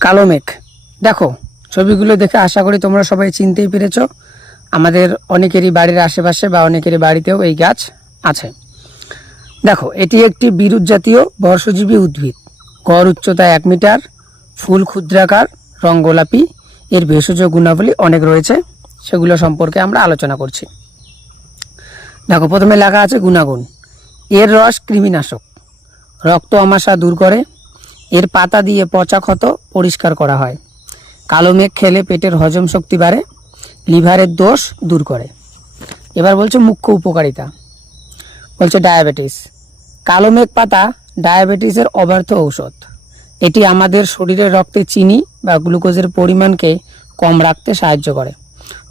কালো মেঘ। দেখো, ছবিগুলো দেখে আশা করি তোমরা সবাই চিনতেই পেরেছ। আমাদের অনেকেরই বাড়ির আশেপাশে বা অনেকেরই বাড়িতেও এই গাছ আছে। দেখো, এটি একটি বিরুৎ জাতীয় বর্ষজীবী উদ্ভিদ। গড় উচ্চতা এক মিটার, ফুল ক্ষুদ্রাকার, রং গোলাপি। এর ভেষজ গুণাবলী অনেক রয়েছে, সেগুলো সম্পর্কে আমরা আলোচনা করছি। দেখো, প্রথমে লেখা আছে গুণাগুণ। এর রস কৃমিনাশক। রক্ত আমাশা দূর করে এর পাতা দিয়ে পচা ক্ষত পরিষ্কার করা হয়। কালো মেঘ খেলে পেটের হজম শক্তি বাড়ে, লিভারের দোষ দূর করে। এবার বলছে মুখ্য উপকারিতা। বলছে ডায়াবেটিস। কালো মেঘ পাতা ডায়াবেটিসের অব্যর্থ ঔষধ। এটি আমাদের শরীরের রক্তে চিনি বা গ্লুকোজের পরিমাণকে কম রাখতে সাহায্য করে।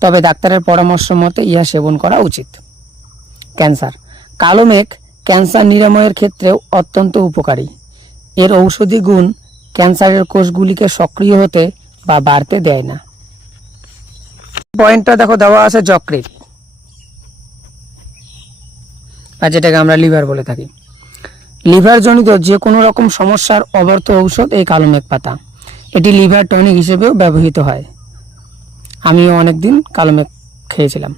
তবে ডাক্তারের পরামর্শ মতে ইহা সেবন করা উচিত। ক্যান্সার। কালো মেঘ ক্যান্সার নিরাময়ের ক্ষেত্রেও অত্যন্ত উপকারী। এর ঔষধি গুণ ক্যান্সারের কোষগুলিকে সক্রিয় হতে বা বাড়তে দেয় না। পয়েন্টটা দেখো, দেওয়া আছে যকৃত আর যেটাকে আমরা লিভার বলে থাকি। লিভার জনিত যে কোনো রকম সমস্যার অবর্থ ঔষধ এই কালো মেঘ পাতা এটি লিভার টনিক হিসেবেও ব্যবহৃত হয়। আমিও অনেকদিন কালো মেঘ খেয়েছিলাম।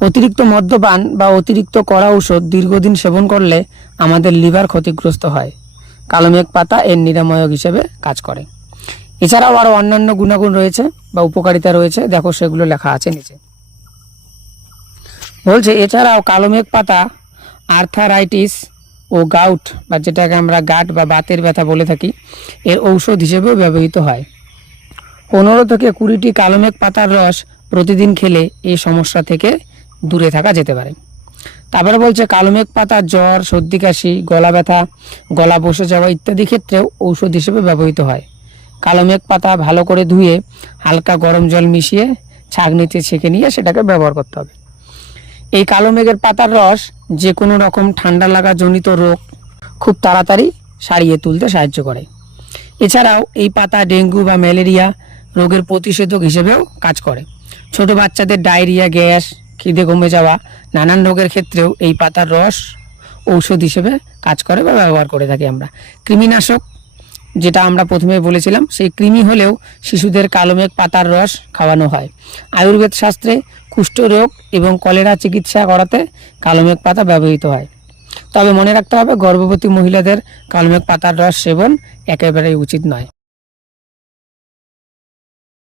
অতিরিক্ত মদ্যপান বা অতিরিক্ত কড়া ঔষধ দীর্ঘদিন সেবন করলে আমাদের লিভার ক্ষতিগ্রস্ত হয়। কালো মেঘ পাতা এর নিরাময়ক হিসেবে কাজ করে। এছাড়াও আরও অন্যান্য গুণাগুণ রয়েছে বা উপকারিতা রয়েছে। দেখো সেগুলো লেখা আছে নিচে। বলছে, এছাড়াও কালো মেঘ পাতা, আর্থারাইটিস ও গাউট বা যেটাকে আমরা গাট বা বাতের ব্যথা বলে থাকি, এর ঔষধ হিসেবেও ব্যবহৃত হয়। পনেরো থেকে কুড়িটি কালোমেঘ পাতার রস প্রতিদিন খেলে এই সমস্যা থেকে দূরে থাকা যেতে পারে। তারপরে বলছে কালোমেঘ পাতা, জ্বর, সর্দি, কাশি, গলা ব্যথা, গলা বসে যাওয়া ইত্যাদি ক্ষেত্রেও ঔষধ হিসেবে ব্যবহৃত হয়। কালোমেঘ পাতা ভালো করে ধুয়ে হালকা গরম জল মিশিয়ে ছাঁকনিতে ছেঁকে নিয়ে সেটাকে ব্যবহার করতে হবে। এই কালো মেঘের পাতার রস যে কোনো রকম ঠান্ডা লাগা জনিত রোগ খুব তাড়াতাড়ি সারিয়ে তুলতে সাহায্য করে। এছাড়াও এই পাতা ডেঙ্গু বা ম্যালেরিয়া রোগের প্রতিষেধক হিসেবেও কাজ করে। ছোট বাচ্চাদের ডায়রিয়া, গ্যাস খিদে কমে যাওয়া নানান রোগের ক্ষেত্রেও এই পাতার রস ঔষধ হিসেবে কাজ করে বা ব্যবহার করে থাকি আমরা। কৃমিনাশক, যেটা আমরা প্রথমে বলেছিলাম, সেই কৃমি হলেও শিশুদের কালোমেঘ পাতার রস খাওয়ানো হয়। আয়ুর্বেদ শাস্ত্রে কুষ্ঠরোগ এবং কলেরা চিকিৎসা করাতে কালোমেঘ পাতা ব্যবহৃত হয়। তবে মনে রাখতে হবে, গর্ভবতী মহিলাদের কালোমেঘ পাতার রস সেবন একেবারেই উচিত নয়।